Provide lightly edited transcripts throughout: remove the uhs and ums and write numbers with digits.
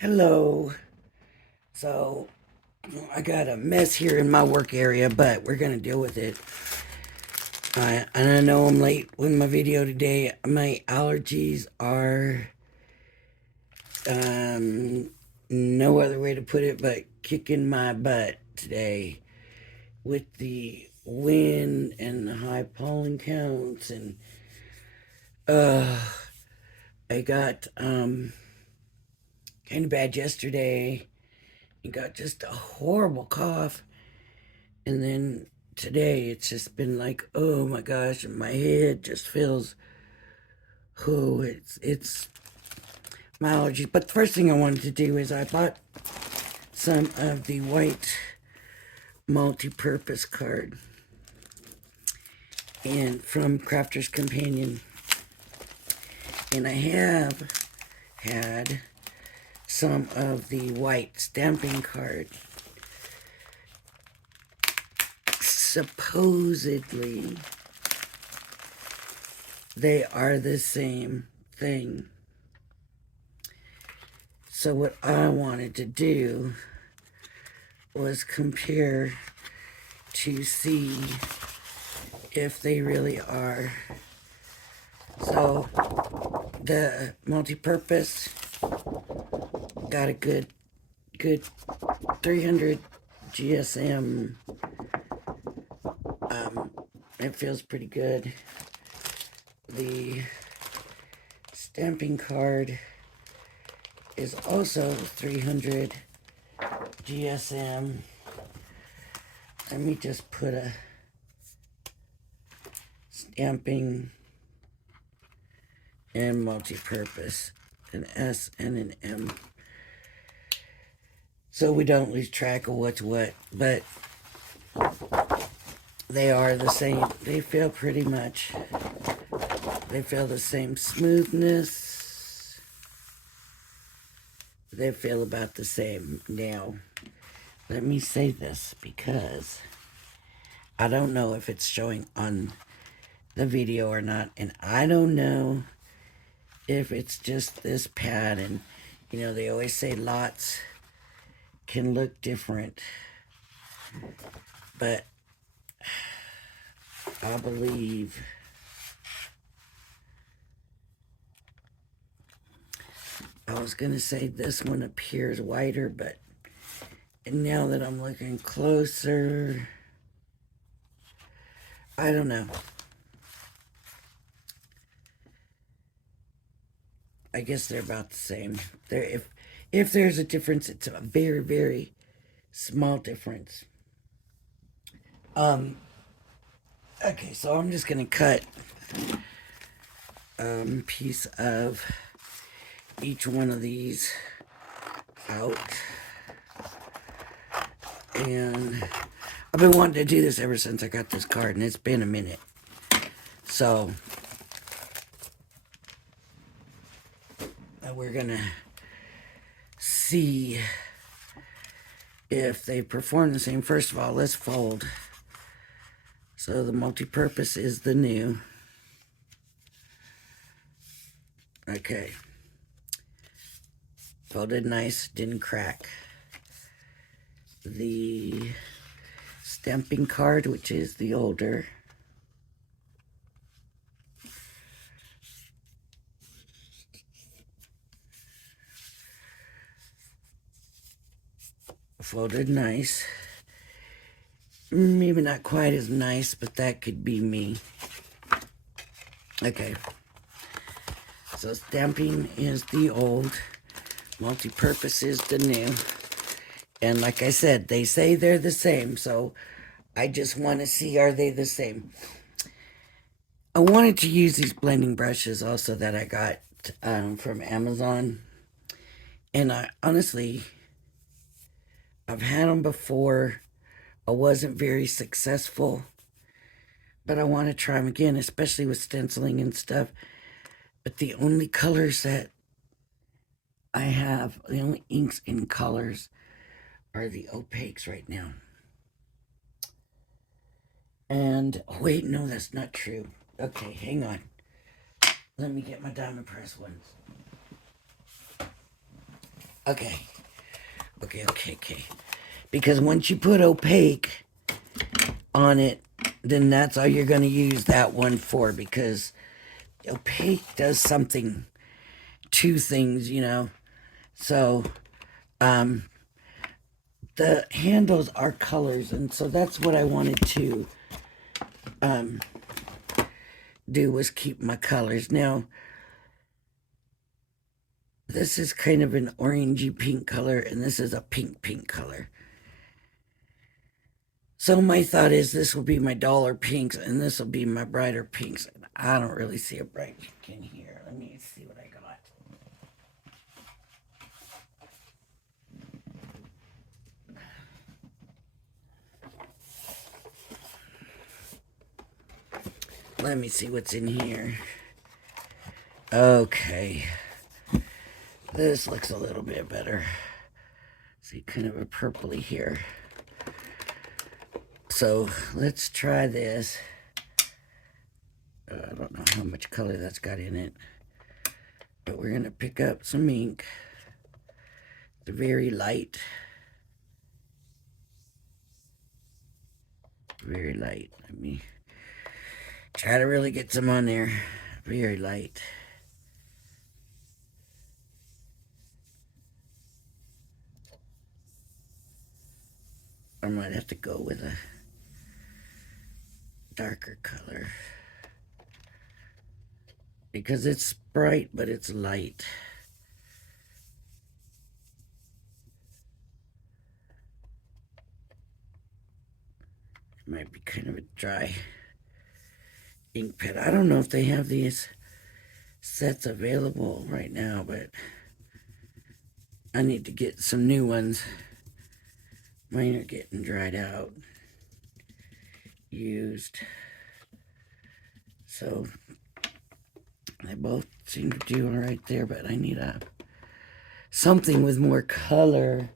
Hello. So, I got a mess here in my work area, but we're going to deal with it. And I know I'm late with my video today. My allergies are, um, no other way to put it, but kicking my butt today with the wind and the high pollen counts. And, uh, I got, kind of bad yesterday. I got just a horrible cough. And then today it's just been like, oh my gosh, my head just feels, oh, it's my allergies. But the first thing I wanted to do is I bought some of the white multi-purpose card and from Crafter's Companion. And I have had some of the white stamping card. Supposedly they are the same thing. So what I wanted to do was compare to see if they really are. So the multi-purpose got a good 300 GSM. It feels pretty good. The stamping card is also 300 GSM. Let me just put a stamping and multi-purpose, an S and an M, so we don't lose track of what's what. But they are the same. They feel pretty much, they feel the same smoothness. They feel about the same. Now, let me say this because I don't know if it's showing on the video or not, and I don't know if it's just this pad. And you know, they always say lots can look different, but I believe I was gonna say this one appears whiter, but now that I'm looking closer, I don't know. I guess they're about the same. If there's a difference, it's a very, very small difference. Okay, so I'm just gonna cut piece of each one of these out. And I've been wanting to do this ever since I got this card, and it's been a minute. So we're gonna see if they perform the same. First of all, let's fold. So the multi-purpose is the new. Okay. Folded nice, didn't crack. The stamping card, which is the older, folded nice. Maybe not quite as nice, but that could be me. Okay. So stamping is the old, multi-purpose is the new. And like I said, they say they're the same, so I just want to see, are they the same? I wanted to use these blending brushes also that I got from Amazon. And I honestly, I've had them before. I wasn't very successful, but I want to try them again, especially with stenciling and stuff. But the only colors that I have, the only inks in colors are the opaques right now. And, oh wait, no, that's not true. Okay, hang on. Let me get my diamond press ones. Okay. Okay. Because once you put opaque on it, then that's all you're going to use that one for, because opaque does something to things, you know. So, the handles are colors, and so that's what I wanted to do, was keep my colors. Now, this is kind of an orangey pink color, and this is a pink color. So my thought is this will be my duller pinks, and this will be my brighter pinks. And I don't really see a bright pink in here. Let me see what I got. Let me see what's in here. Okay. This looks a little bit better. See, kind of a purpley here. So let's try this. I don't know how much color that's got in it, but we're gonna pick up some ink. It's very light. Very light. Let me try to really get some on there. Very light. I might have to go with a darker color, because it's bright but it's light. It might be kind of a dry ink pen. I don't know if they have these sets available right now, but I need to get some new ones. Mine are getting dried out, used. So they both seem to do all right there, but I need something with more color.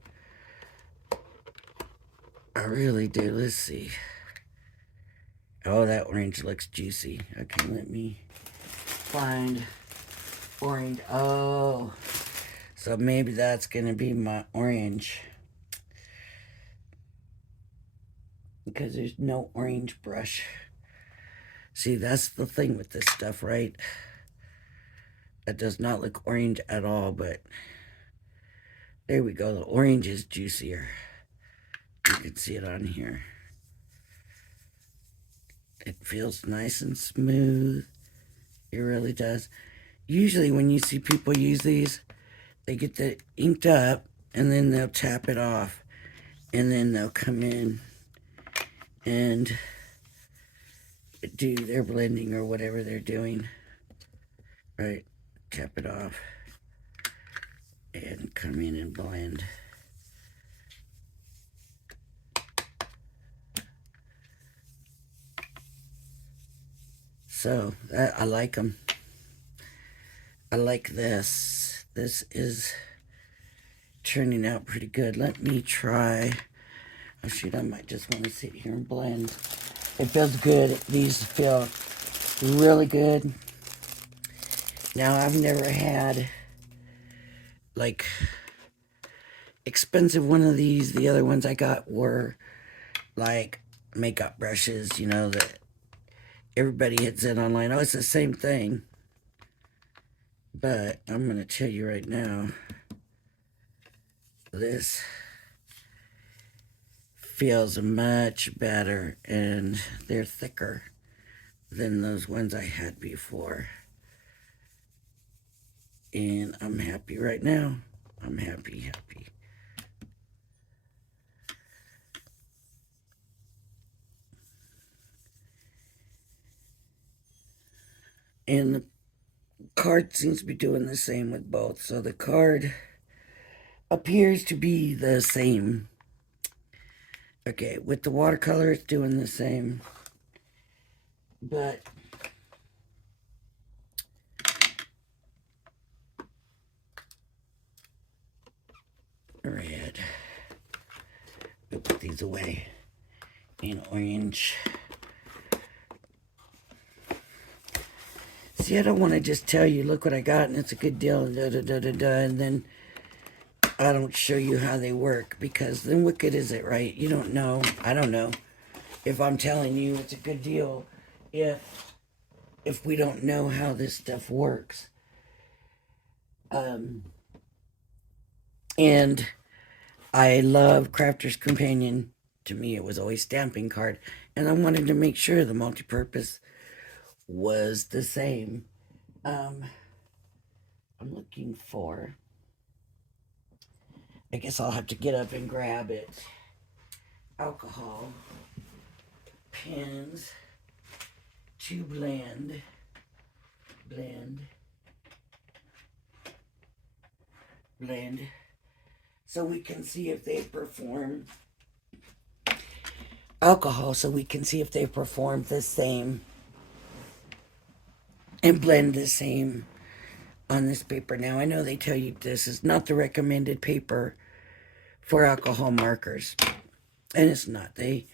I really do. Let's see. Oh, that orange looks juicy. Okay, let me find orange. Oh, so maybe that's gonna be my orange, because there's no orange brush. See, that's the thing with this stuff, right? It does not look orange at all, but there we go. The orange is juicier. You can see it on here. It feels nice and smooth. It really does. Usually when you see people use these, they get the inked up and then they'll tap it off, and then they'll come in and do their blending or whatever they're doing. Right? Tap it off and come in and blend. So I like them. I like this. This is turning out pretty good. Let me try. Oh shoot, I might just want to sit here and blend. It feels good. These feel really good. Now, I've never had like expensive one of these. The other ones I got were like makeup brushes, you know, that everybody had said online, oh, it's the same thing. But I'm going to tell you right now, this feels much better, and they're thicker than those ones I had before. And I'm happy right now. I'm happy. And the card seems to be doing the same with both. So the card appears to be the same. Okay, with the watercolor, it's doing the same. But red. We'll put these away. And orange. See, I don't want to just tell you, look what I got, and it's a good deal, and then I don't show you how they work, because then what good is it, right? You don't know. I don't know if I'm telling you it's a good deal if we don't know how this stuff works. And I love Crafter's Companion. To me, it was always stamping card, and I wanted to make sure the multi-purpose was the same. I'm looking for. I guess I'll have to get up and grab it. Alcohol, pins, to blend, blend, so we can see if they perform. Alcohol, so we can see if they perform the same and blend the same on this paper. Now, I know they tell you this is not the recommended paper for alcohol markers, and it's not. They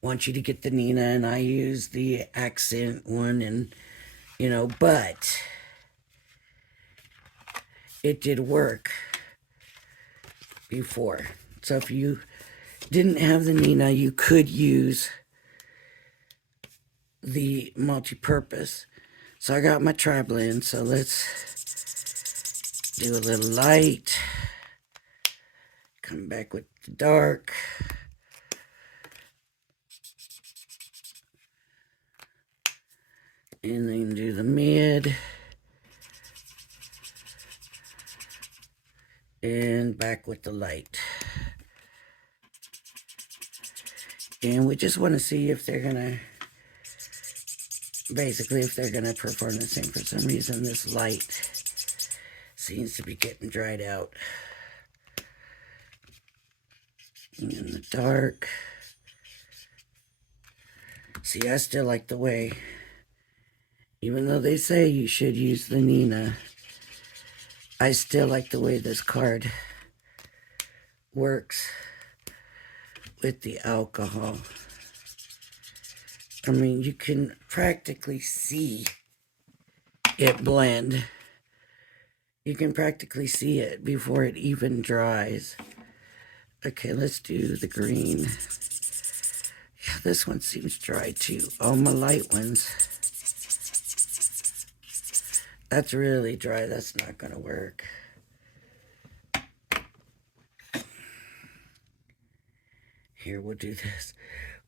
want you to get the Nina, and I use the accent one, and but it did work before. So if you didn't have the Nina, you could use the multi-purpose. So I got my tri-blend, so let's do a little light, come back with the dark, and then do the mid, and back with the light. And we just want to see if they're gonna, basically if they're gonna perform the same. For some reason this light seems to be getting dried out. And in the dark, see, I still like the way, even though they say you should use the Nina, I still like the way this card works with the alcohol. I mean, you can practically see it blend. You can practically see it before it even dries. Okay, let's do the green. Yeah, this one seems dry too. All my light ones. That's really dry. That's not going to work. Here, we'll do this.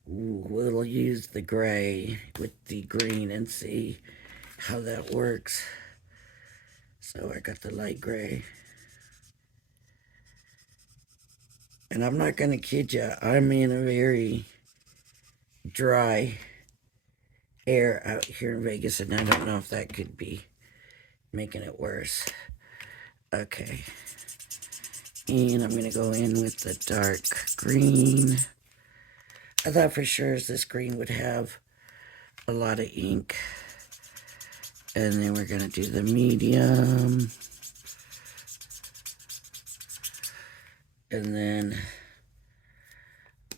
Ooh, we'll use the gray with the green and see how that works. So I got the light gray. And I'm not going to kid you, I'm in a very dry air out here in Vegas, and I don't know if that could be making it worse. Okay. And I'm going to go in with the dark green. I thought for sure this green would have a lot of ink. And then we're going to do the medium. And then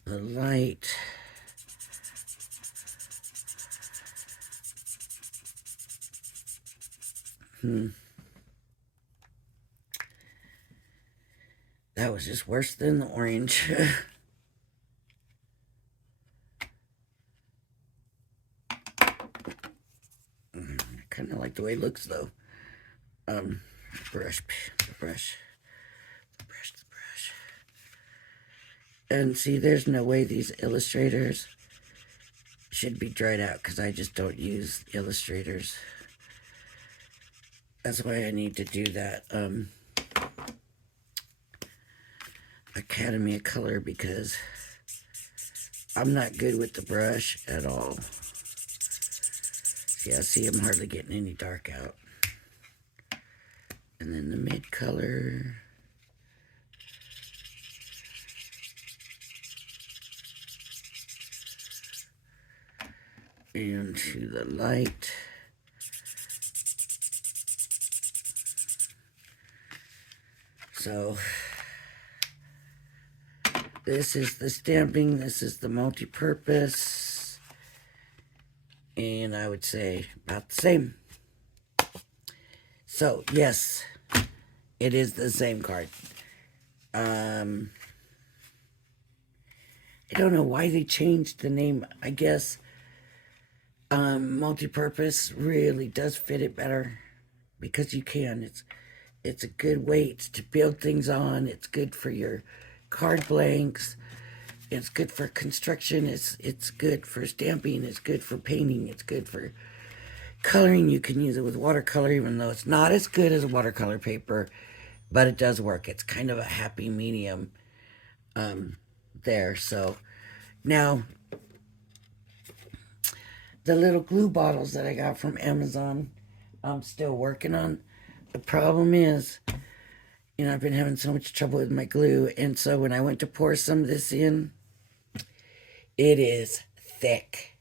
the light. That was just worse than the orange. I kind of like the way it looks, though. Brush. And see, there's no way these illustrators should be dried out, because I just don't use illustrators. That's why I need to do that Academy of Color, because I'm not good with the brush at all. Yeah, see, I'm hardly getting any dark out. And then the mid color. And to the light. So this is the stamping, this is the multi-purpose, and I would say about the same. So yes, it is the same card. I don't know why they changed the name. I guess multi-purpose really does fit it better because you can. It's a good weight to build things on. It's good for your card blanks. It's good for construction. It's good for stamping. It's good for painting. It's good for coloring. You can use it with watercolor, even though it's not as good as watercolor paper, but it does work. It's kind of a happy medium there. So now the little glue bottles that I got from Amazon, I'm still working on. The problem is, I've been having so much trouble with my glue, and so when I went to pour some of this in, it is thick,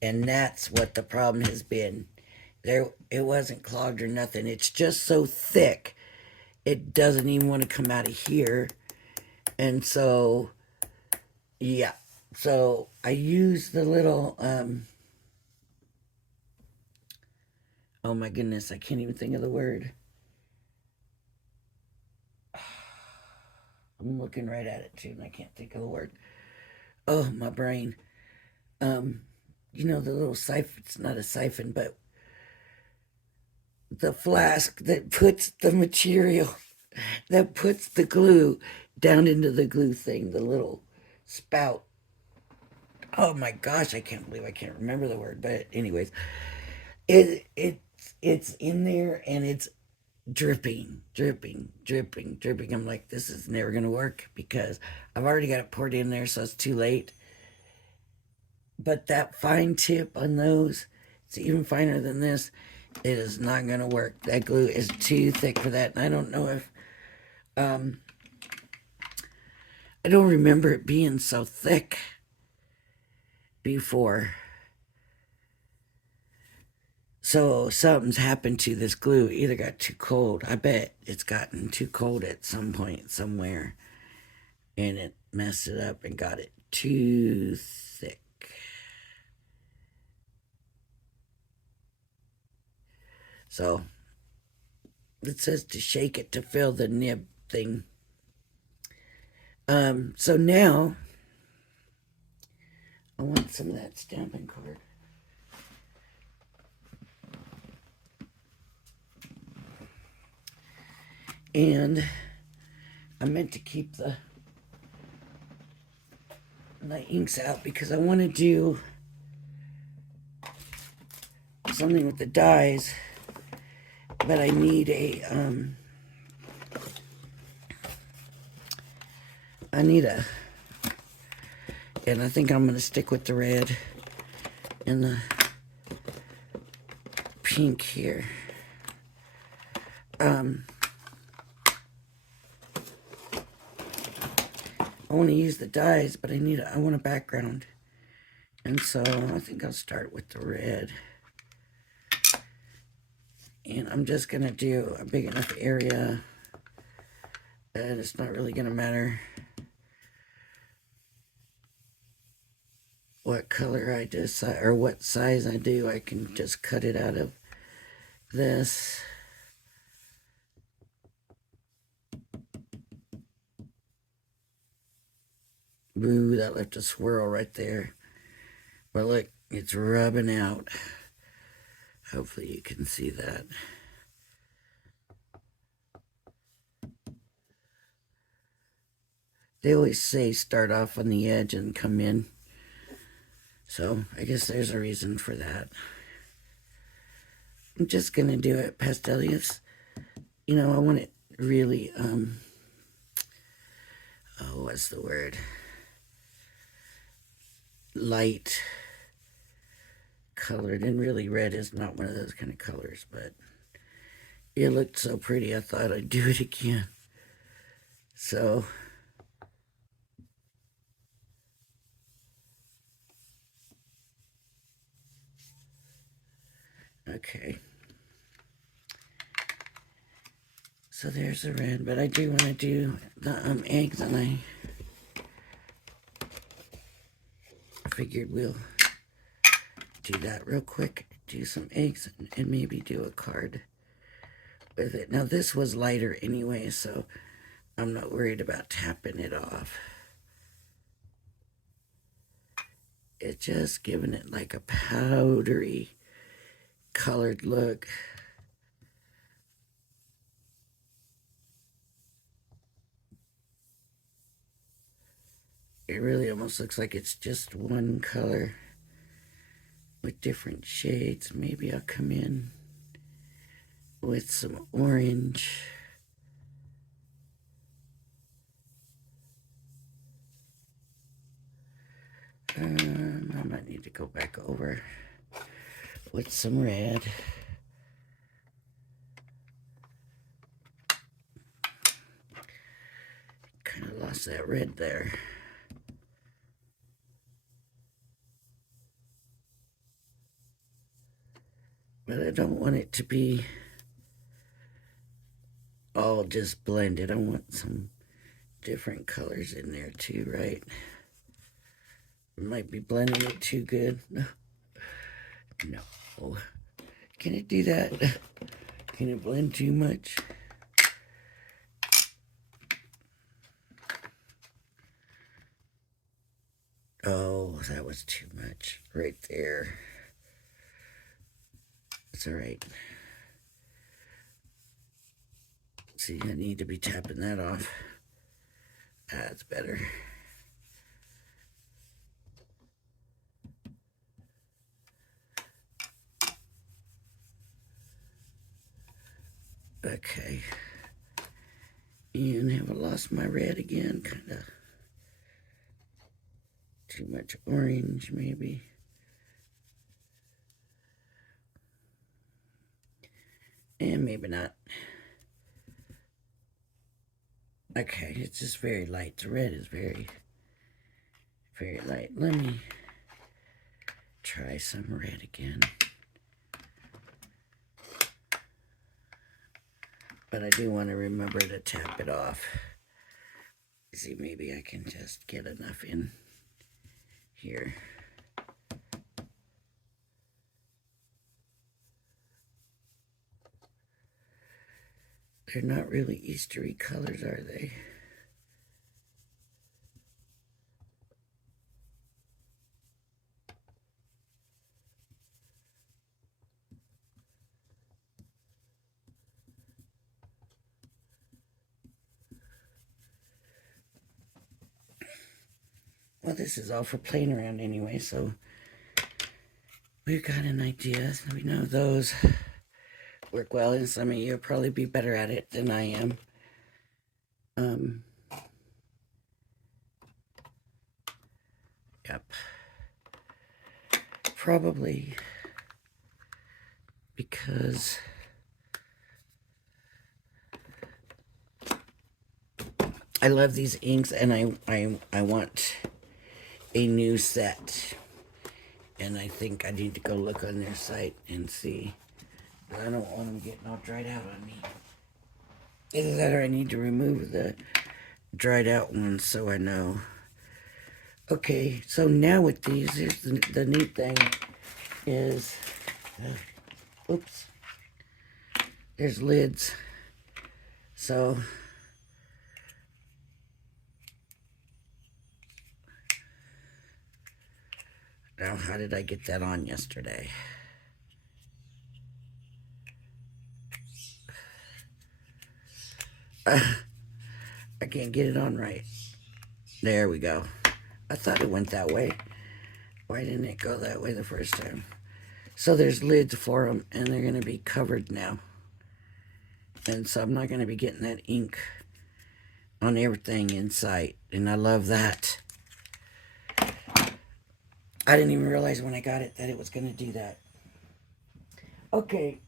and that's what the problem has been. It wasn't clogged or nothing. It's just so thick, it doesn't even want to come out of here, and so yeah. So I use the little oh my goodness, I can't even think of the word. I'm looking right at it too, and I can't think of the word. Oh, my brain. Um, the little siphon. It's not a siphon, but the flask that puts the material, that puts the glue down into the glue thing. The little spout. Oh my gosh, I can't believe I can't remember the word. But anyways, it's in there and it's dripping, dripping, dripping, dripping. I'm like, this is never going to work because I've already got it poured in there, so it's too late. But that fine tip on those, it's even finer than this. It is not going to work. That glue is too thick for that. And I don't know if, I don't remember it being so thick before. So something's happened to this glue. It either got too cold. I bet it's gotten too cold at some point somewhere. And it messed it up and got it too thick. So it says to shake it to fill the nib thing. So now I want some of that stamping card. And I meant to keep the inks out because I want to do something with the dies, but I need and I think I'm going to stick with the red and the pink here. I want to use the dies, but I want a background. And so I think I'll start with the red. And I'm just going to do a big enough area that it's not really going to matter what color I decide or what size I do. I can just cut it out of this. Ooh, that left a swirl right there. But look, it's rubbing out. Hopefully you can see that. They always say start off on the edge and come in. So I guess there's a reason for that. I'm just going to do it pastelius. I want it really, what's the word? Light colored, and really red is not one of those kind of colors, but it looked so pretty I thought I'd do it again. So okay, so there's the red, but I do want to do the eggs, and I figured we'll do that real quick, do some eggs, and maybe do a card with it. Now this was lighter anyway, so I'm not worried about tapping it off. It's just giving it like a powdery colored look. It really almost looks like it's just one color with different shades. Maybe I'll come in with some orange. I might need to go back over with some red. Kind of lost that red there. But I don't want it to be all just blended. I want some different colors in there too, right? Might be blending it too good. No. Can it do that? Can it blend too much? Oh, that was too much right there. It's all right. See, I need to be tapping that off. That's better. Okay. And have I lost my red again? Kind of too much orange, maybe. And maybe not. Okay, it's just very light. The red is very, very light. Let me try some red again. But I do want to remember to tap it off. See, maybe I can just get enough in here. They're not really Eastery colors, are they? Well, this is all for playing around anyway, so we've got an idea. We know those work well, and some of you will probably be better at it than I am. Yep. Probably because I love these inks, and I want a new set, and I think I need to go look on their site and see. But I don't want them getting all dried out on me. Either that, or I need to remove the dried out ones so I know. Okay, so now with these, here's the neat thing is, oops, there's lids. So now, how did I get that on yesterday? I can't get it on right. There we go. I thought it went that way. Why didn't it go that way the first time? So there's lids for them, and they're going to be covered now. And so I'm not going to be getting that ink on everything in sight. And I love that. I didn't even realize when I got it that it was going to do that. Okay.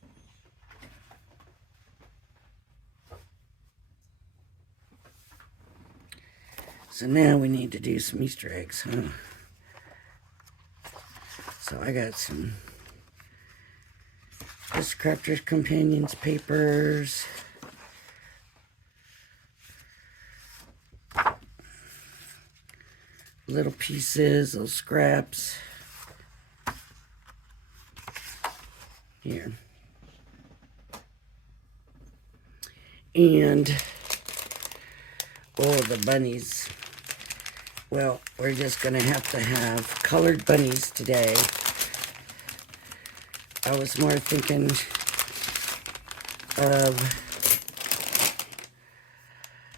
So now we need to do some Easter eggs, huh? So I got some This Crafter's Companions papers. Little pieces, little scraps. Here. And Oh, the bunnies. Well, we're just going to have colored bunnies today. I was more thinking of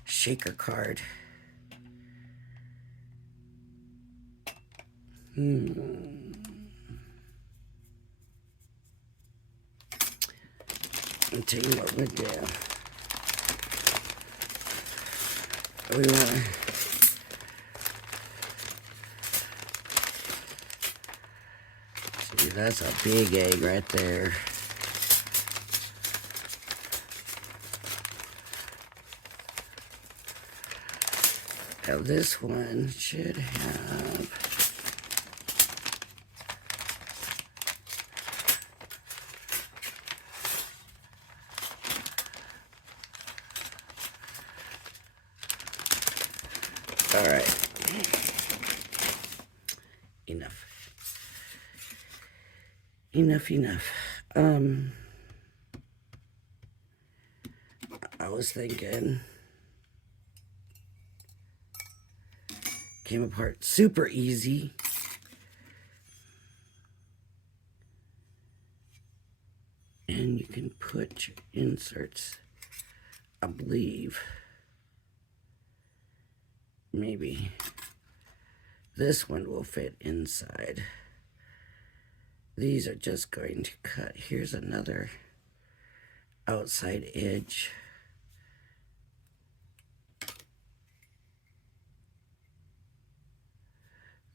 shaker card. I'll tell you what we'll do. We want to... See, that's a big egg right there. Now this one should have... All right. Enough. I was thinking, came apart super easy. And you can put your inserts, I believe. Maybe this one will fit inside. These are just going to cut. Here's another outside edge.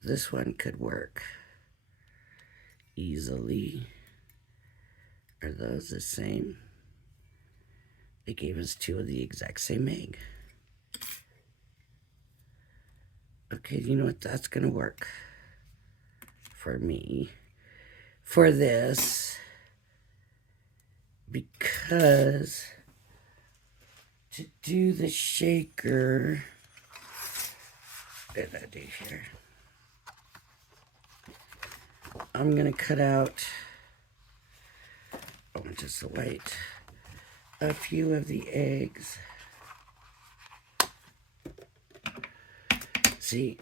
This one could work easily. Are those the same? They gave us two of the exact same egg. Okay, you know what? That's going to work for me. For this, because to do the shaker, what did I do here? I'm going to cut out, just the white, a few of the eggs. See,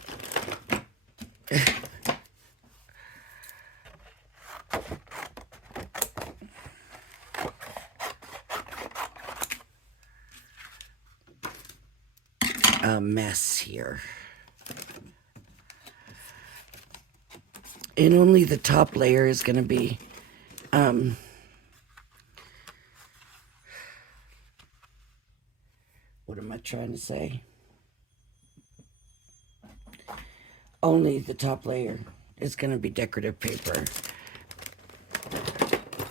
a mess here. And only the top layer is going to be what am I trying to say? Only the top layer is going to be decorative paper.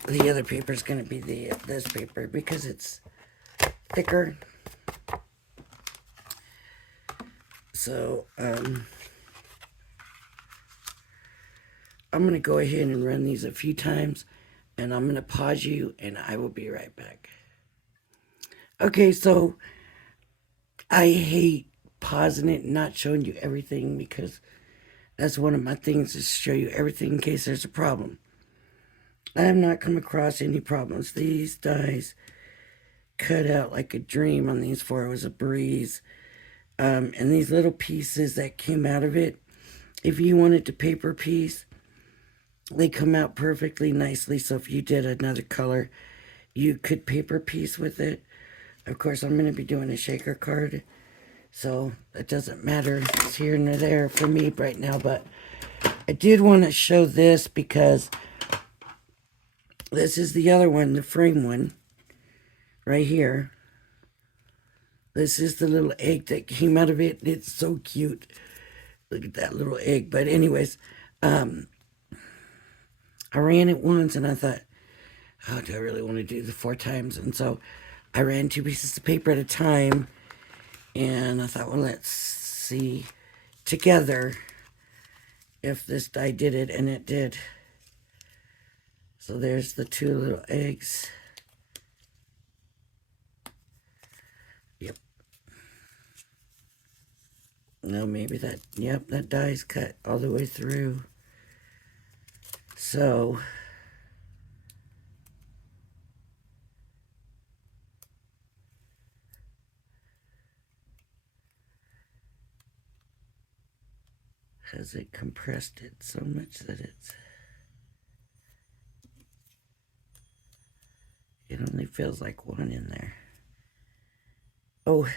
The other paper is going to be this paper because it's thicker. So, I'm going to go ahead and run these a few times, and I'm going to pause you, and I will be right back. Okay, so I hate pausing it and not showing you everything because that's one of my things, is show you everything in case there's a problem. I have not come across any problems. These dies cut out like a dream on these four. It was a breeze. And these little pieces that came out of it, if you wanted to paper piece, they come out perfectly nicely. So if you did another color, you could paper piece with it. Of course, I'm going to be doing a shaker card, so it doesn't matter. It's here and there for me right now, but I did want to show this because this is the other one, the frame one, right here. This is the little egg that came out of it. It's so cute. Look at that little egg. But anyways, I ran it once and I thought, oh, do I really want to do the 4 times? And so I ran 2 pieces of paper at a time. And I thought, well, let's see together if this die did it. And it did. So there's the 2 little eggs. Yep. No, maybe that, yep, that die's cut all the way through. So, Because it compressed it so much that it only feels like one in there. Oh,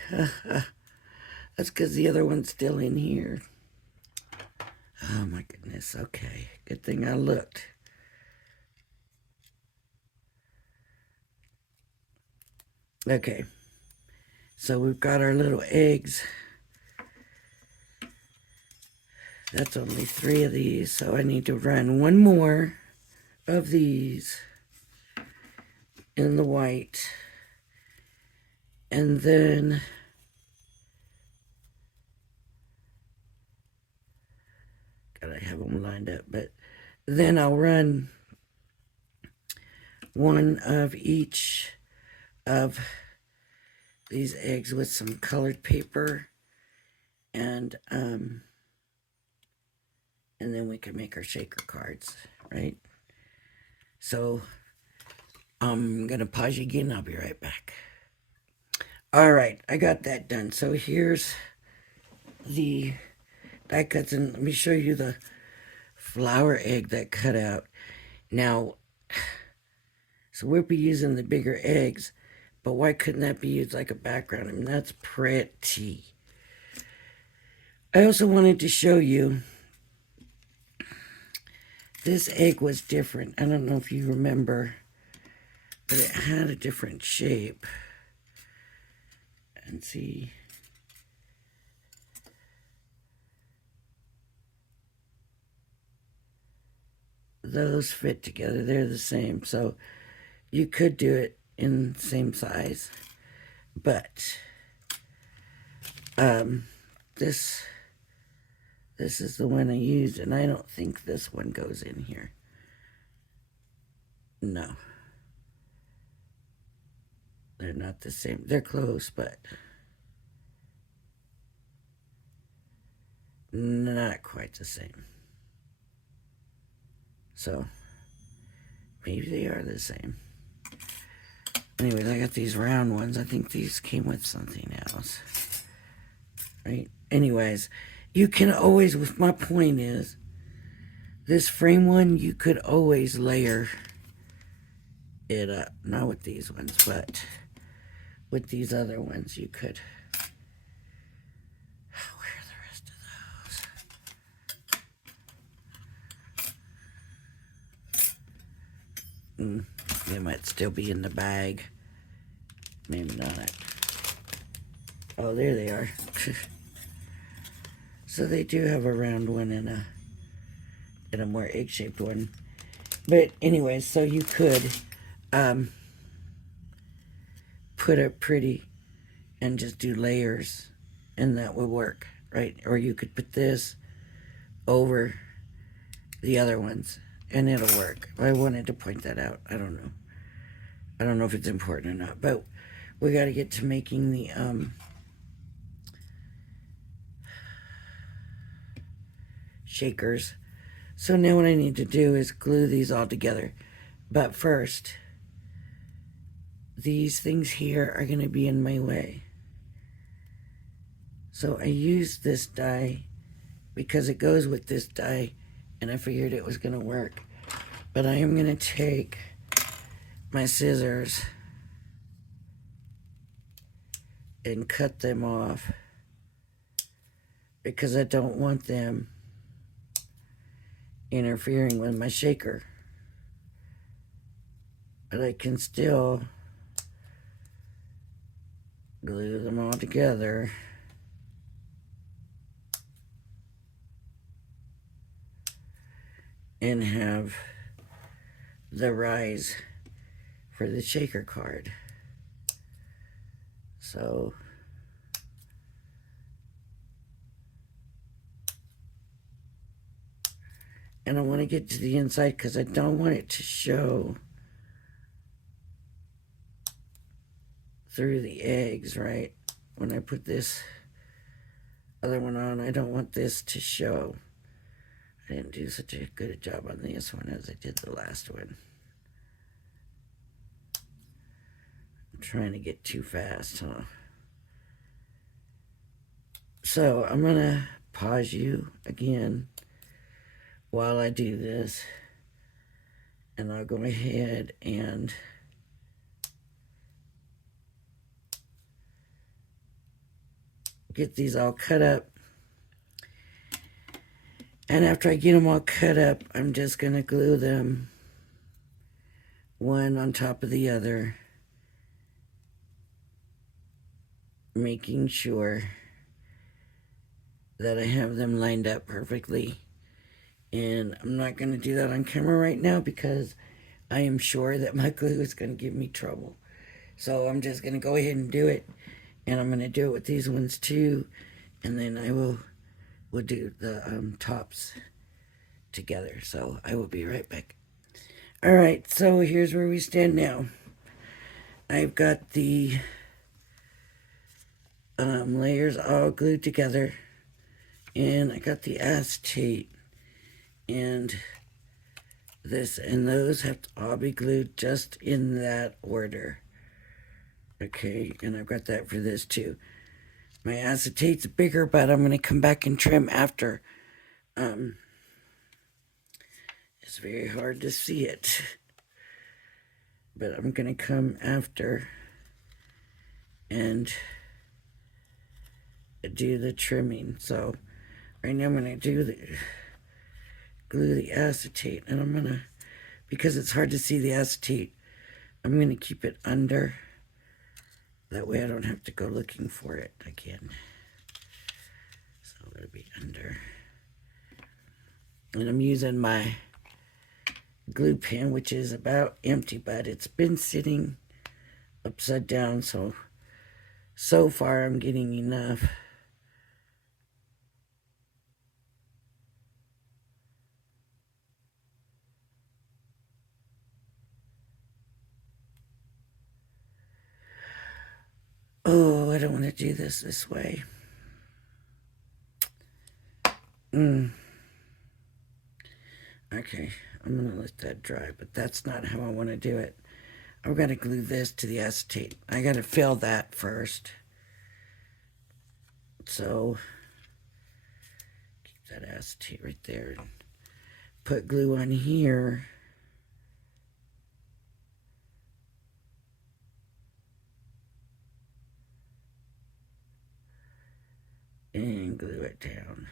that's because the other one's still in here. Oh my goodness, okay. Good thing I looked. Okay, so we've got our little eggs. That's only 3 of these, so I need to run one more of these in the white. And then gotta have them lined up, but then I'll run one of each of these eggs with some colored paper, and then we can make our shaker cards, right? So I'm gonna pause you again. I'll be right back. All right, I got that done. So here's the die cuts, and let me show you the flower egg that cut out. Now, so we'll be using the bigger eggs, but why couldn't that be used like a background? I mean, that's pretty. I also wanted to show you this egg was different. I don't know if you remember, but it had a different shape. And see, those fit together. They're the same. So you could do it in the same size, but this is the one I used, and I don't think this one goes in here. No, they're not the same. They're close, but not quite the same. So maybe they are the same. Anyways, I got these round ones. I think these came with something else. Right? Anyways, you can always, with my point is, this frame one, you could always layer it up. Not with these ones, but with these other ones, you could. Where are the rest of those? They might still be in the bag. Maybe not. Oh, there they are. So they do have a round one and a more egg-shaped one. But anyways, so you could put it pretty and just do layers, and that would work, right? Or you could put this over the other ones, and it'll work. I wanted to point that out. I don't know. I don't know if it's important or not, but we got to get to making the shakers. So now what I need to do is glue these all together. But first, these things here are going to be in my way. So I used this die because it goes with this die, and I figured it was going to work. But I am going to take my scissors and cut them off because I don't want them interfering with my shaker. But I can still glue them all together. And have the rise for the shaker card. So and I want to get to the inside because I don't want it to show through the eggs, right? When I put this other one on, I don't want this to show. I didn't do such a good job on this one as I did the last one. I'm trying to get too fast, huh? So I'm gonna pause you again while I do this, and I'll go ahead and get these all cut up. And after I get them all cut up, I'm just going to glue them one on top of the other, making sure that I have them lined up perfectly. And I'm not going to do that on camera right now because I am sure that my glue is going to give me trouble. So I'm just going to go ahead and do it. And I'm going to do it with these ones too. And then I will do the tops together. So I will be right back. All right, so here's where we stand now. I've got the layers all glued together, and I got the acetate, and this and those have to all be glued just in that order. Okay, and I've got that for this too. My acetate's bigger, but I'm going to come back and trim after. It's very hard to see it, but I'm going to come after and do the trimming. So right now I'm going to glue the acetate, and I'm going to, because it's hard to see the acetate, I'm going to keep it under. That way I don't have to go looking for it again. So it'll be under. And I'm using my glue pen, which is about empty, but it's been sitting upside down, so far I'm getting enough. Oh, I don't want to do this way. Okay, I'm going to let that dry, but that's not how I want to do it. I'm going to glue this to the acetate. I got to fill that first. So, keep that acetate right there. Put glue on here. And glue it down.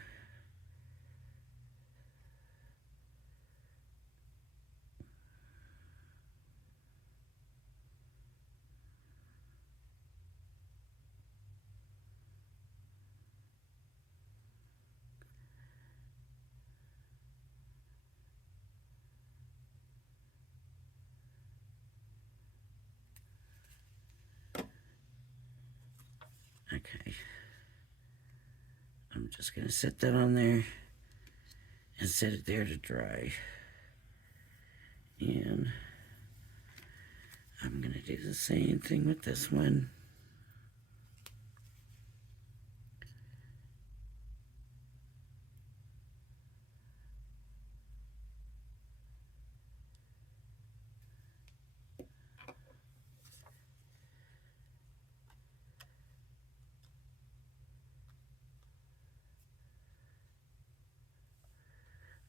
Okay. I'm just going to set that on there and set it there to dry. And I'm going to do the same thing with this one.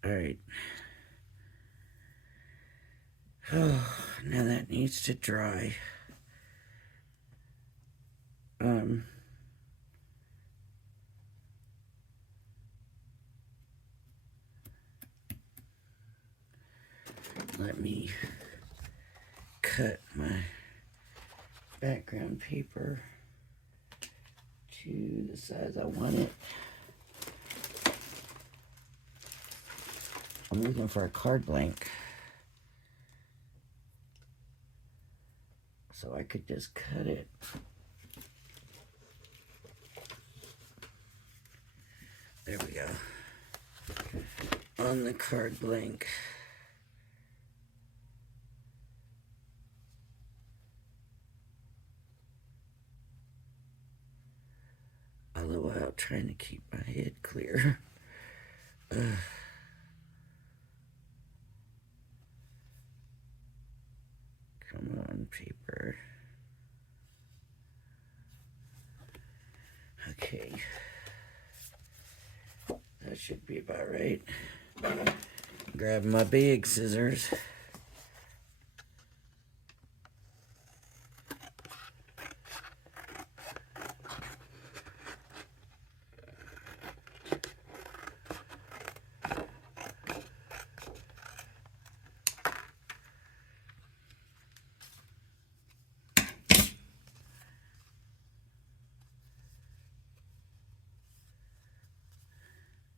All right. Oh, now that needs to dry. Let me cut my background paper to the size I want it. I'm looking for a card blank, so I could just cut it. There we go. On the card blank. All the while trying to keep my head clear. Come on, paper. Okay. should be about right. Grab my big scissors.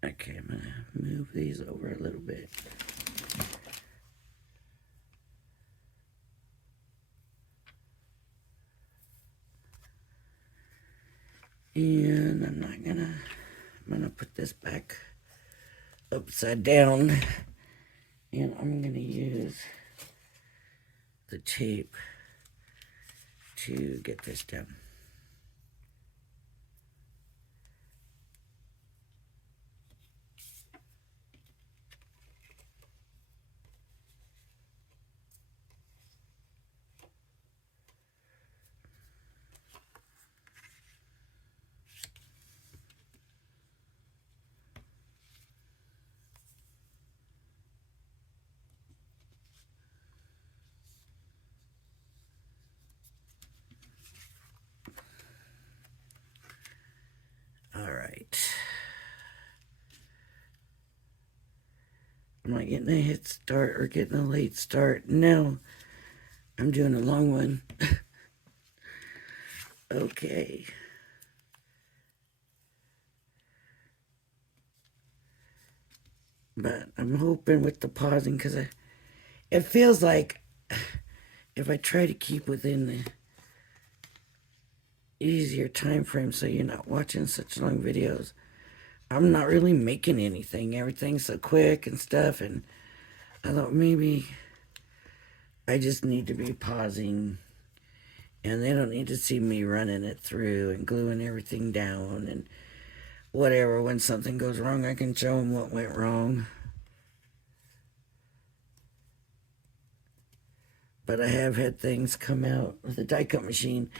Okay, I'm going to move these over a little bit. And I'm gonna put this back upside down, and I'm gonna use the tape to get this done. Am I getting a head start or getting a late start? No, I'm doing a long one. Okay. But I'm hoping with the pausing, because it feels like if I try to keep within the easier time frame so you're not watching such long videos, I'm not really making anything. Everything's so quick and stuff, and I thought maybe I just need to be pausing, and they don't need to see me running it through and gluing everything down and whatever. When something goes wrong, I can show them what went wrong. But I have had things come out with the die cut machine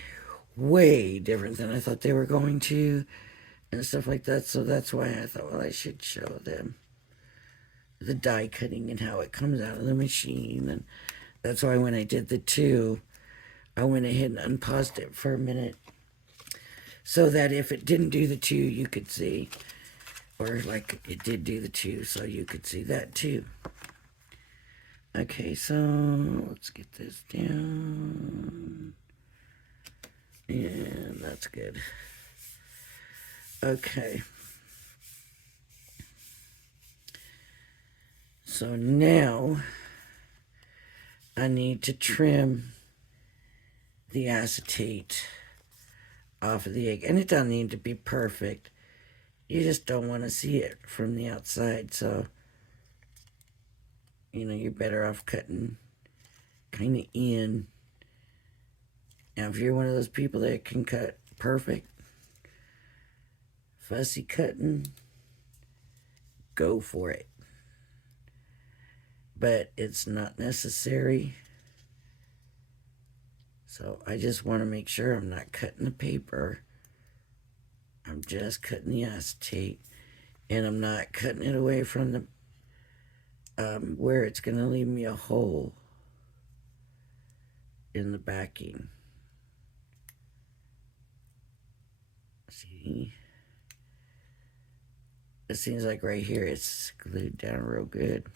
way different than I thought they were going to, and stuff like that. So that's why I thought, well, I should show them the die cutting and how it comes out of the machine. And that's why when I did the 2, I went ahead and unpaused it for a minute so that if it didn't do the 2, you could see, or like it did do the 2, so you could see that too. Okay, so let's get this down. And that's good. Okay. So now I need to trim the acetate off of the egg. And it doesn't need to be perfect. You just don't want to see it from the outside. So, you're better off cutting kind of in. Now, if you're one of those people that can cut perfect, fussy cutting, go for it. But it's not necessary. So I just want to make sure I'm not cutting the paper. I'm just cutting the acetate. And I'm not cutting it away from the where it's going to leave me a hole in the backing. See? It seems like right here it's glued down real good.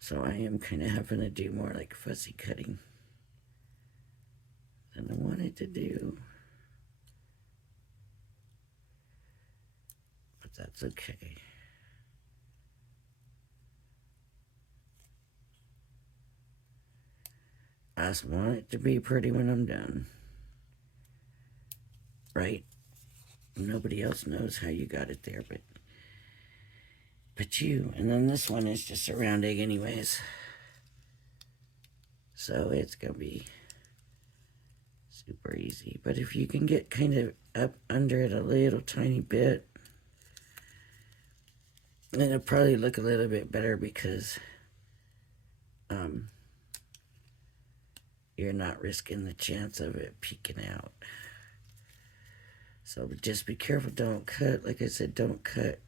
So I am kind of having to do more like fussy cutting than I wanted to do. But that's okay. I just want it to be pretty when I'm done. Right? Nobody else knows how you got it there, but you. And then this one is just a round egg anyways. So it's going to be super easy. But if you can get kind of up under it a little tiny bit, then it'll probably look a little bit better because you're not risking the chance of it peeking out. So just be careful, don't cut, like I said, don't cut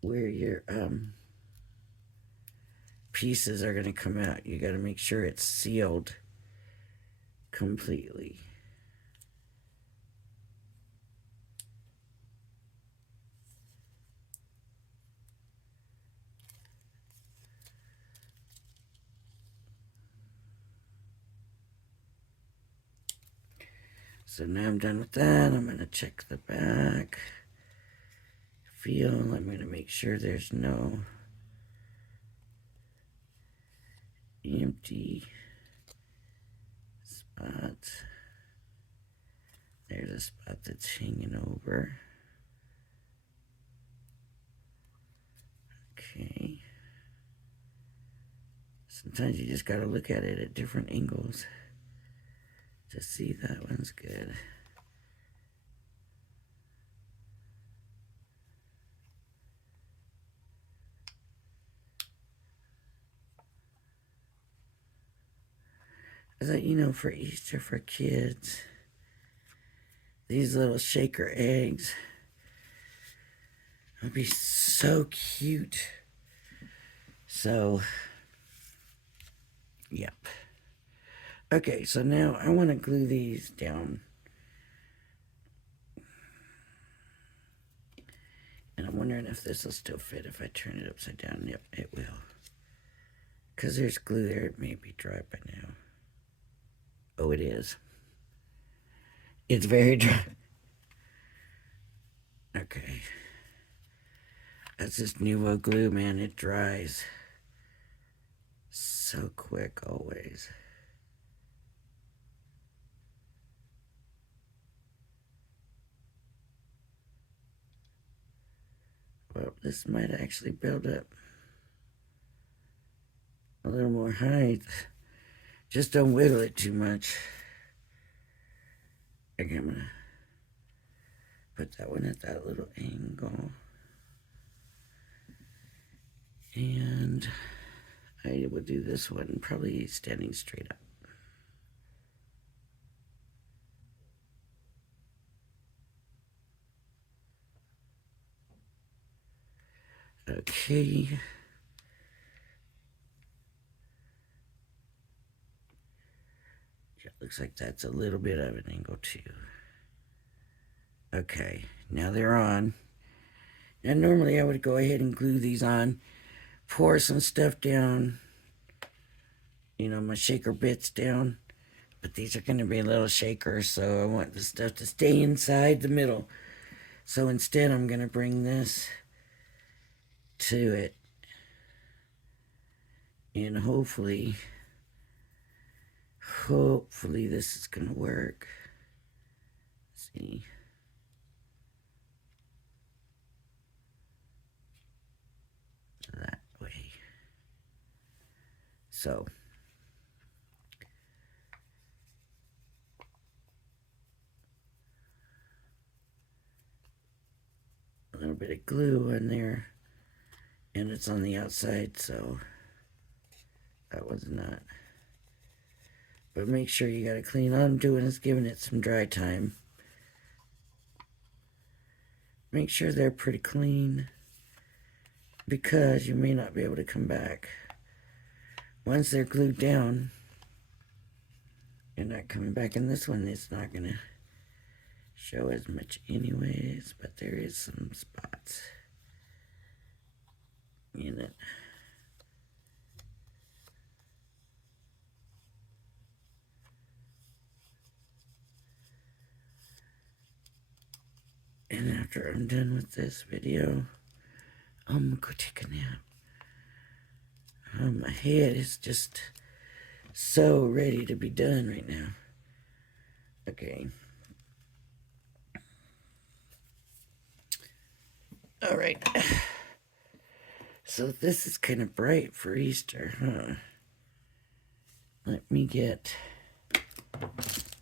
where your pieces are going to come out. You got to make sure it's sealed completely. So now I'm done with that. I'm going to check the back. Feel, I'm going to make sure there's no empty spots. There's a spot that's hanging over. Okay. Sometimes you just got to look at it at different angles to see that one's good. I thought, you know, for Easter for kids, these little shaker eggs would be so cute. So, yep. Okay, so now I want to glue these down. And I'm wondering if this will still fit if I turn it upside down. Yep, it will. Because there's glue there. It may be dry by now. Oh, it is. It's very dry. Okay. That's this Nuvo glue, man. It dries so quick always. Well, this might actually build up a little more height. Just don't wiggle it too much. Okay, I'm gonna put that one at that little angle. And I will do this one probably standing straight up. Okay. Yeah, looks like that's a little bit of an angle too. Okay, now they're on. Now normally I would go ahead and glue these on, pour some stuff down, you know, my shaker bits down. But these are going to be little shakers, so I want the stuff to stay inside the middle. So instead I'm going to bring this to it. And hopefully this is going to work. Let's see. That way. So. A little bit of glue in there. And it's on the outside, so that was not. But make sure you got to clean. All I'm doing is giving it some dry time. Make sure they're pretty clean, because you may not be able to come back. Once they're glued down, you're not coming back. And this one is not going to show as much anyways, but there is some spots in it. And after I'm done with this video, I'm gonna go take a nap. My head is just so ready to be done right now. Okay. All right. So this is kind of bright for Easter, huh? Let me get...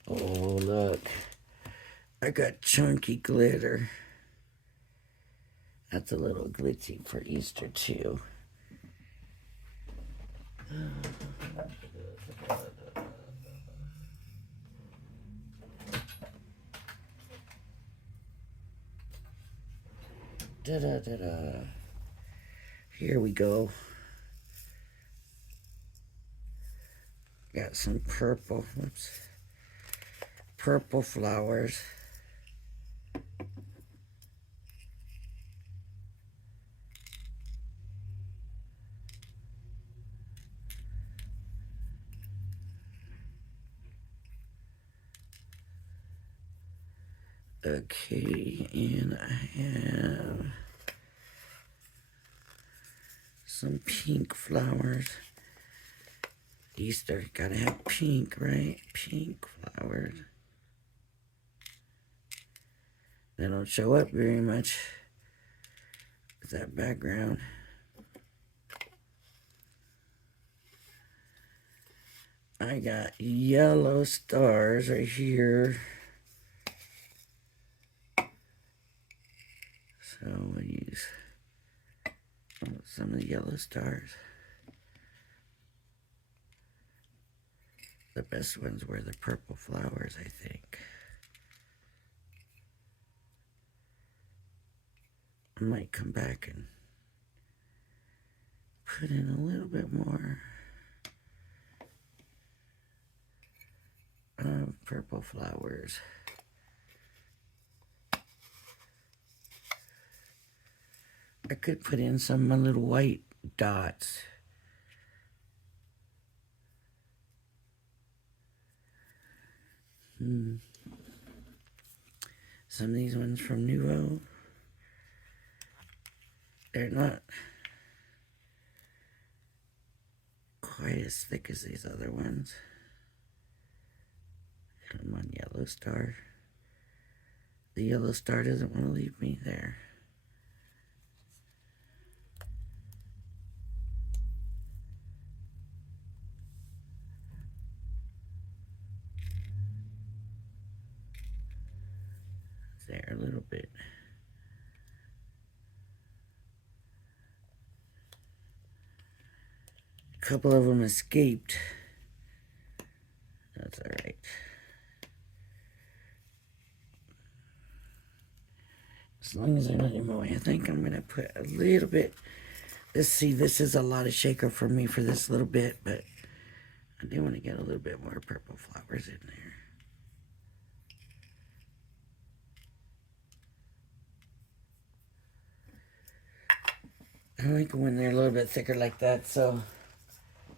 Oh, look. I got chunky glitter. That's a little glitzy for Easter, too. Da-da-da-da. Here we go. Got some purple, purple flowers. Okay, and I have some pink flowers. Easter, gotta have pink, right? Pink flowers. They don't show up very much with that background. I got yellow stars right here. So we'll use some of the yellow stars. The best ones were the purple flowers, I think. I might come back and put in a little bit more purple flowers. I could put in some little white dots. Some of these ones from Nuvo, they're not quite as thick as these other ones. Come on, yellow star. The yellow star doesn't want to leave me there. There a little bit. A couple of them escaped. That's all right. As long as they're not in my way, I think I'm gonna put a little bit. Let's see, this is a lot of shaker for me for this little bit, but I do want to get a little bit more purple flowers in there. I like when they're a little bit thicker like that, so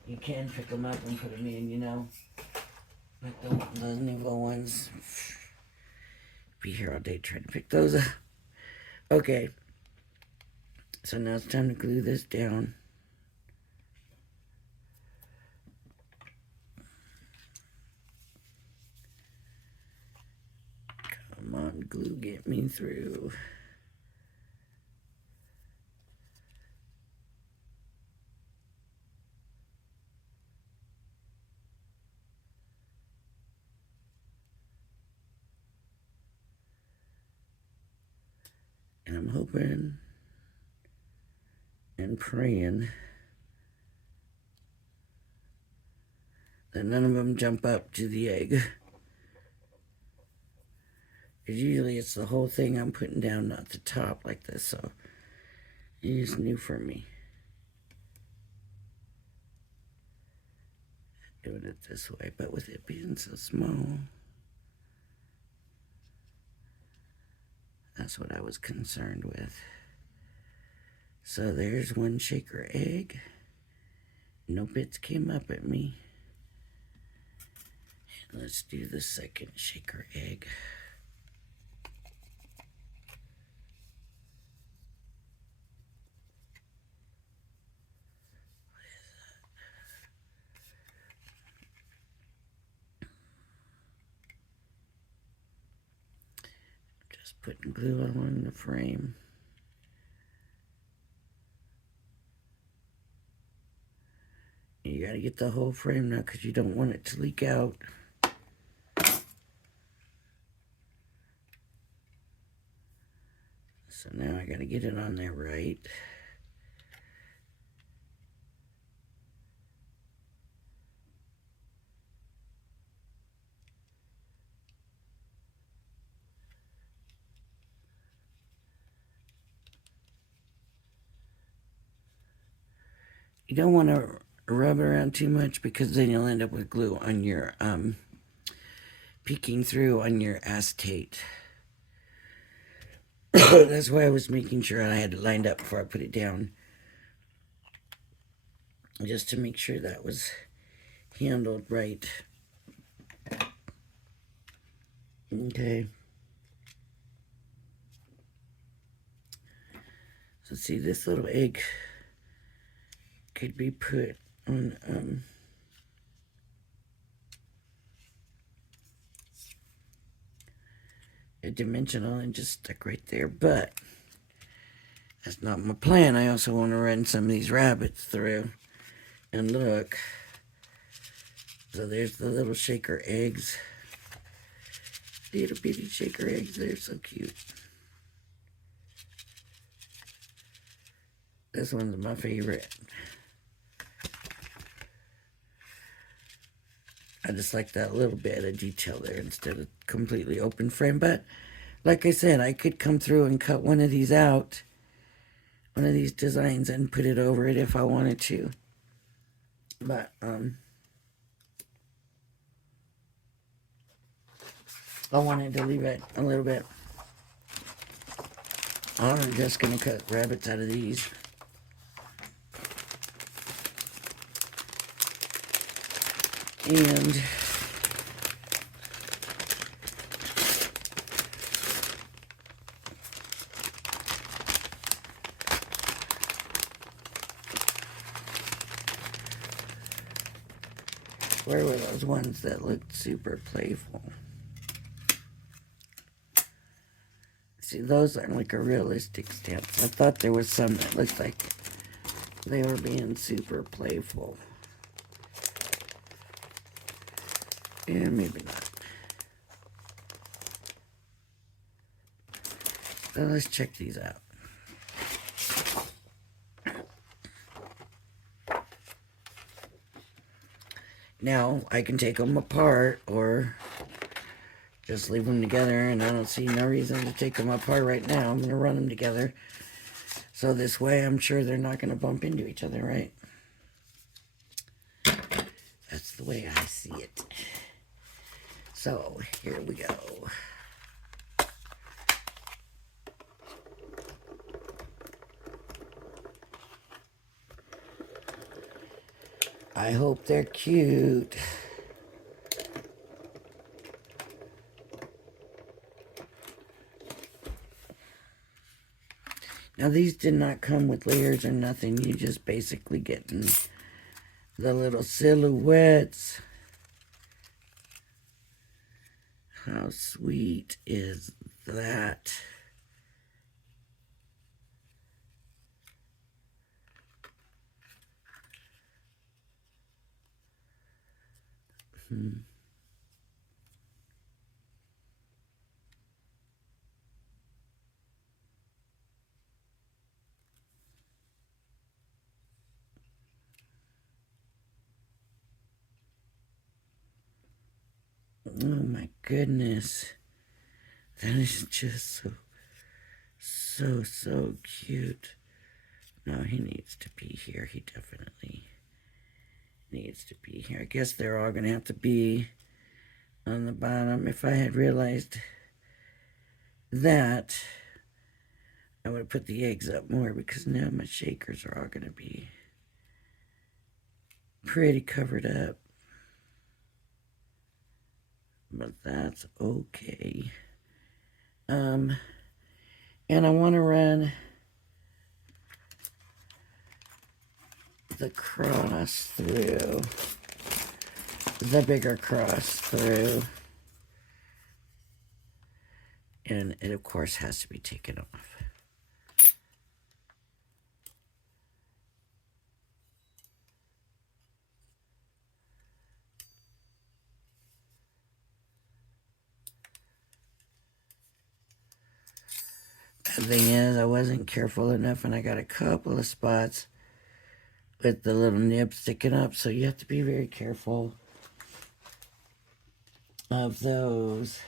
you can pick them up and put them in, you know. Like the Nuvo ones. Be here all day trying to pick those up. Okay. So now it's time to glue this down. Come on, glue, get me through. And I'm hoping and praying that none of them jump up to the egg. Because usually it's the whole thing I'm putting down, not the top like this, so it's new for me. Doing it this way, but with it being so small, that's what I was concerned with. So there's one shaker egg. No bits came up at me. And let's do the second shaker egg. Just putting glue along the frame. You gotta get the whole frame now because you don't want it to leak out. So now I gotta get it on there right. you don't want to rub it around too much because then you'll end up with glue on your, peeking through on your acetate. That's why I was making sure I had it lined up before I put it down. Just to make sure that was handled right. Okay. So see, this little egg could be put on a dimensional and just stuck right there, but that's not my plan. I also want to run some of these rabbits through and look. So there's the little shaker eggs. Little bitty shaker eggs, they're so cute. This one's my favorite. I just like that little bit of detail there instead of completely open frame. But like I said, I could come through and cut one of these out, one of these designs, and put it over it if I wanted to. But I wanted to leave it a little bit. I'm just gonna cut rabbits out of these. And where were those ones that looked super playful? See, those aren't like a realistic stance. I thought there was some that looked like they were being super playful. Yeah, maybe not. So let's check these out. Now, I can take them apart or just leave them together, and I don't see no reason to take them apart right now. I'm going to run them together. So this way, I'm sure they're not going to bump into each other, right? That's the way I see it. So, here we go. I hope they're cute. Now these did not come with layers or nothing. You just basically getting the little silhouettes. How sweet is that? Oh my goodness. That is just so cute. No, he needs to be here. He definitely needs to be here. I guess they're all going to have to be on the bottom. If I had realized that, I would have put the eggs up more, because now my shakers are all going to be pretty covered up. But that's okay. And I want to run the cross through, the bigger cross through. And it, of course, has to be taken off. The thing is, I wasn't careful enough, and I got a couple of spots with the little nib sticking up, so you have to be very careful of those.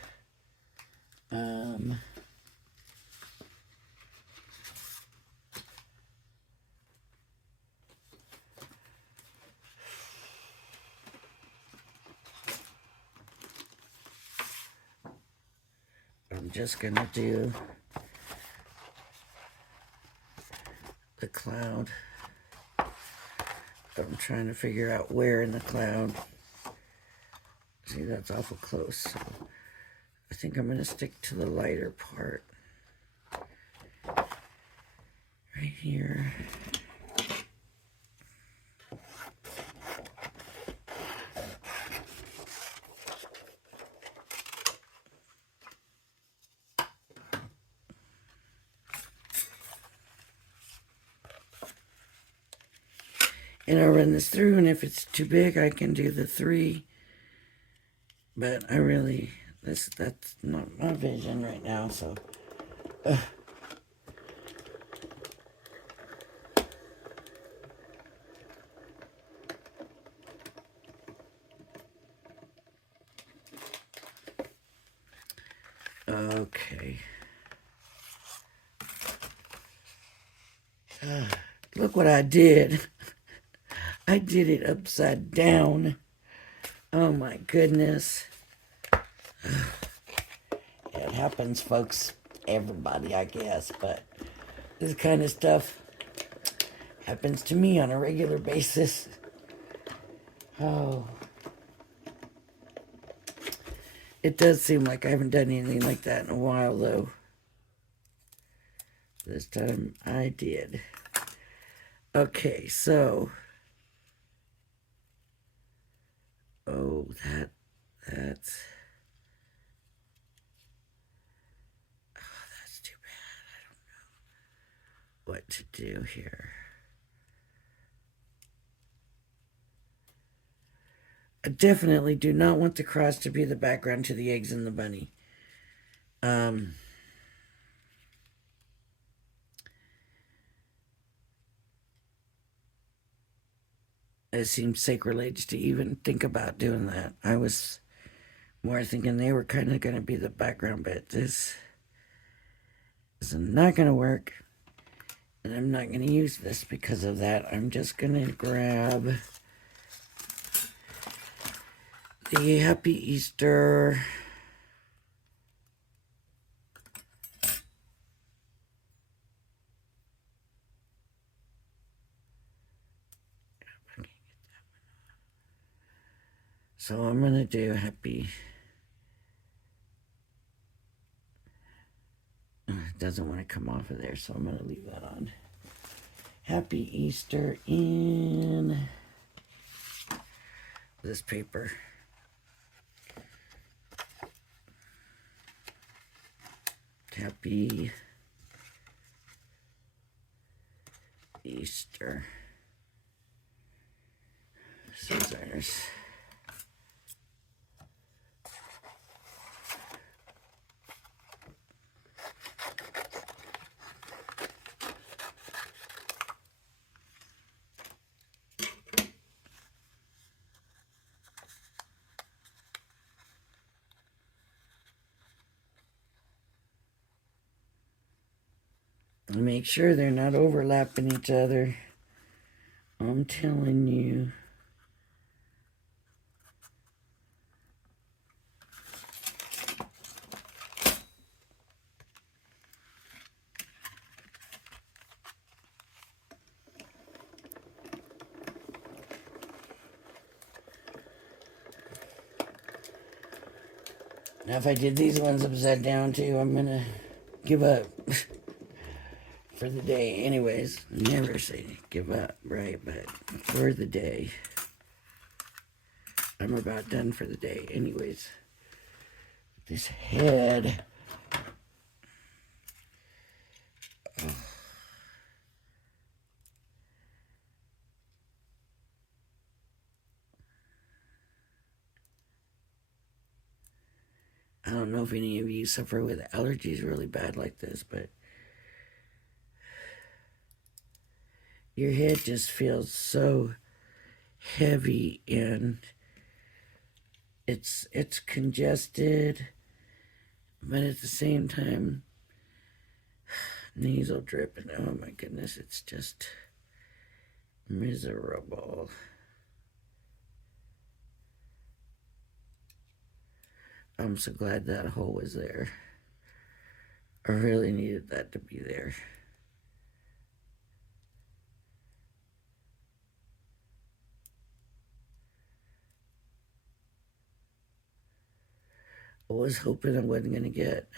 I'm just gonna do the cloud. I'm trying to figure out where in the cloud. See, that's awful close. So I think I'm gonna stick to the lighter part. Right here. And I'll run this through, and if it's too big, I can do the 3. But I really, that's not my vision right now, so. Okay. Look what I did. I did it upside down. Oh my goodness. It happens, folks. Everybody, I guess. But this kind of stuff happens to me on a regular basis. Oh. It does seem like I haven't done anything like that in a while, though. This time I did. Okay, so. Oh, that's. Oh, that's too bad. I don't know what to do here. I definitely do not want the cross to be the background to the eggs and the bunny. It seems sacrilege to even think about doing that. I was more thinking they were kind of going to be the background, but this is not going to work. And I'm not going to use this because of that. I'm just going to grab the Happy Easter. So I'm going to do Happy. It doesn't want to come off of there, so I'm going to leave that on. Happy Easter in this paper. Happy Easter. Scissors. Make sure they're not overlapping each other. I'm telling you. Now if I did these ones upside down too, I'm gonna give up. For the day, anyways. Never say give up, right? But for the day, I'm about done for the day, anyways. This head. Oh. I don't know if any of you suffer with allergies really bad like this, but your head just feels so heavy and it's congested, but at the same time nasal drip, and oh my goodness, it's just miserable. I'm so glad that hole was there. I really needed that to be there. I was hoping I wasn't going to get,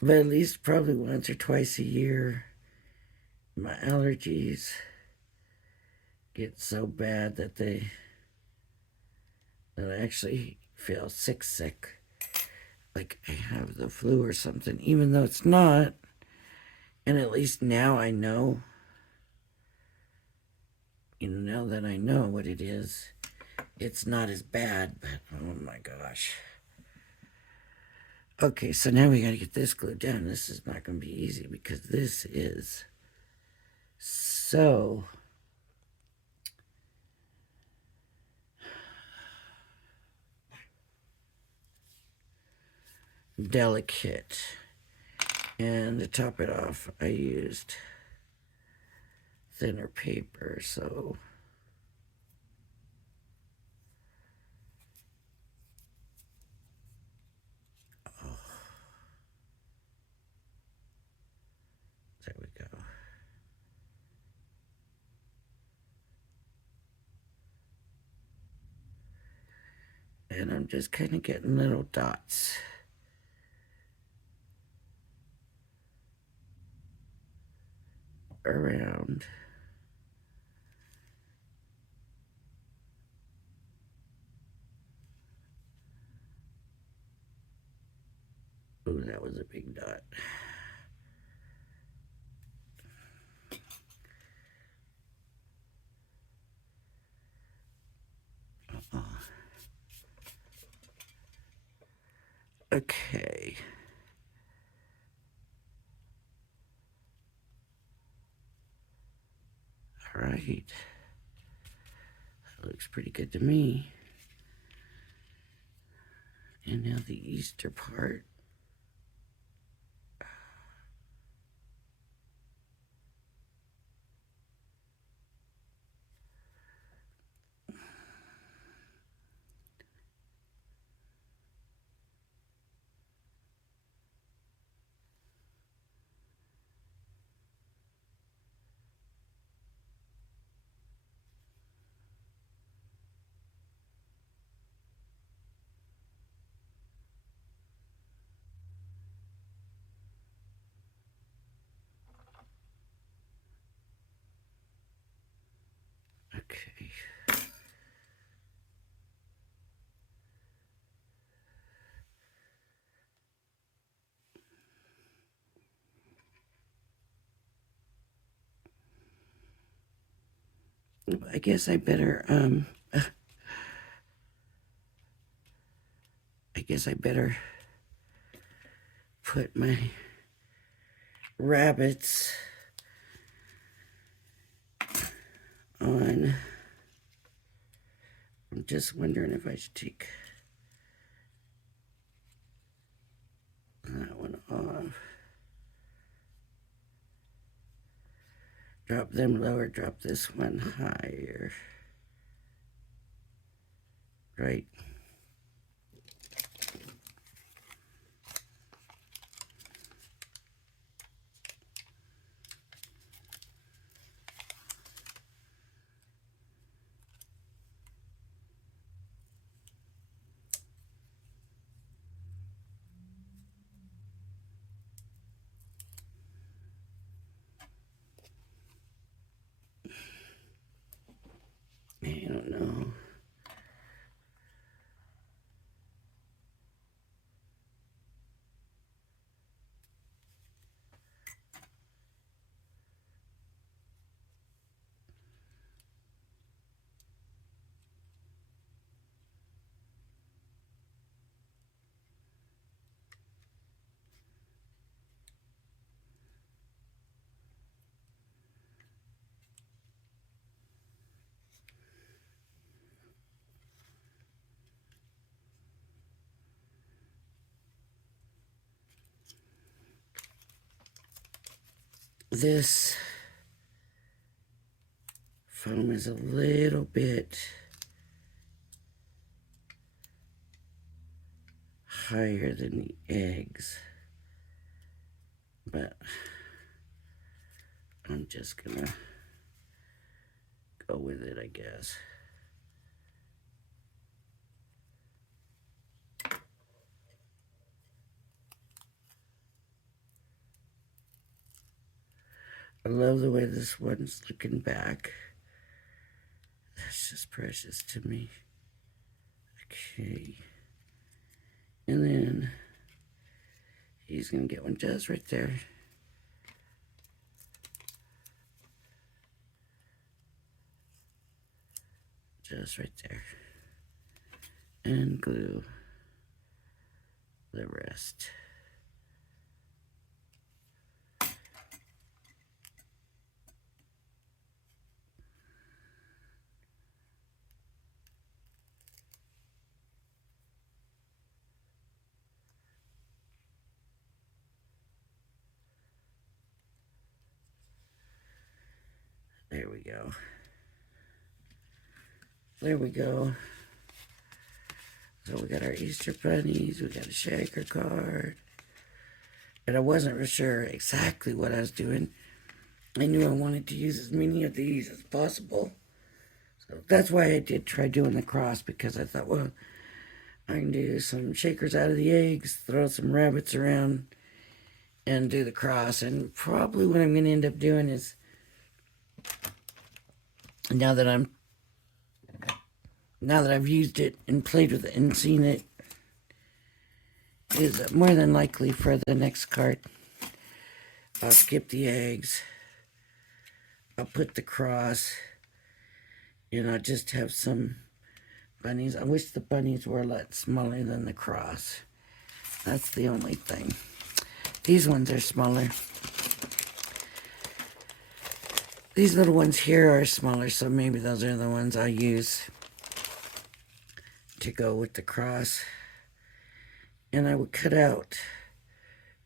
but at least probably once or twice a year, my allergies get so bad that I actually feel sick, like I have the flu or something, even though it's not. And at least now I know, now that I know what it is, it's not as bad, but oh my gosh. Okay, so now we got to get this glued down. This is not going to be easy because this is so delicate. And to top it off, I used thinner paper, so there we go. And I'm just kind of getting little dots around. Ooh, that was a big dot. Okay. All right. That looks pretty good to me. And now the Easter part. Okay. I guess I better, I guess I better put my rabbits on. I'm just wondering if I should take that one off. Drop them lower, drop this one higher. Right. I don't know. This foam is a little bit higher than the eggs. but I'm just gonna go with it, I guess. I love the way this one's looking back. That's just precious to me. Okay. And then he's going to get one just right there. Just right there. And glue the rest. There we go. There we go. So we got our Easter bunnies. We got a shaker card. And I wasn't sure exactly what I was doing. I knew I wanted to use as many of these as possible. So that's why I did try doing the cross, because I thought, well, I can do some shakers out of the eggs, throw some rabbits around, and do the cross. And probably what I'm going to end up doing is, now that I've used it and played with it and seen it, is more than likely for the next card, I'll skip the eggs, I'll put the cross, and I'll just have some bunnies. I wish the bunnies were a lot smaller than the cross. That's the only thing. These ones are smaller. These little ones here are smaller, so maybe those are the ones I'll use to go with the cross. And I would cut out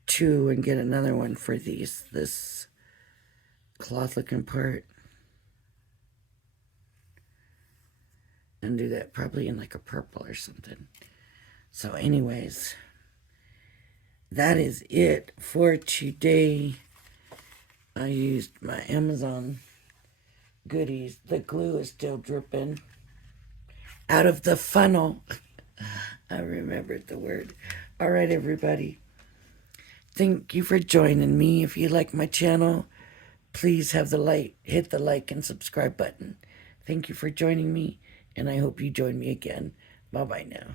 2 and get another one for this cloth looking part. And do that probably in like a purple or something. So anyways, that is it for today. I used my Amazon goodies. The glue is still dripping out of the funnel. I remembered the word. All right, everybody. Thank you for joining me. If you like my channel, please hit the like and subscribe button. Thank you for joining me, and I hope you join me again. Bye-bye now.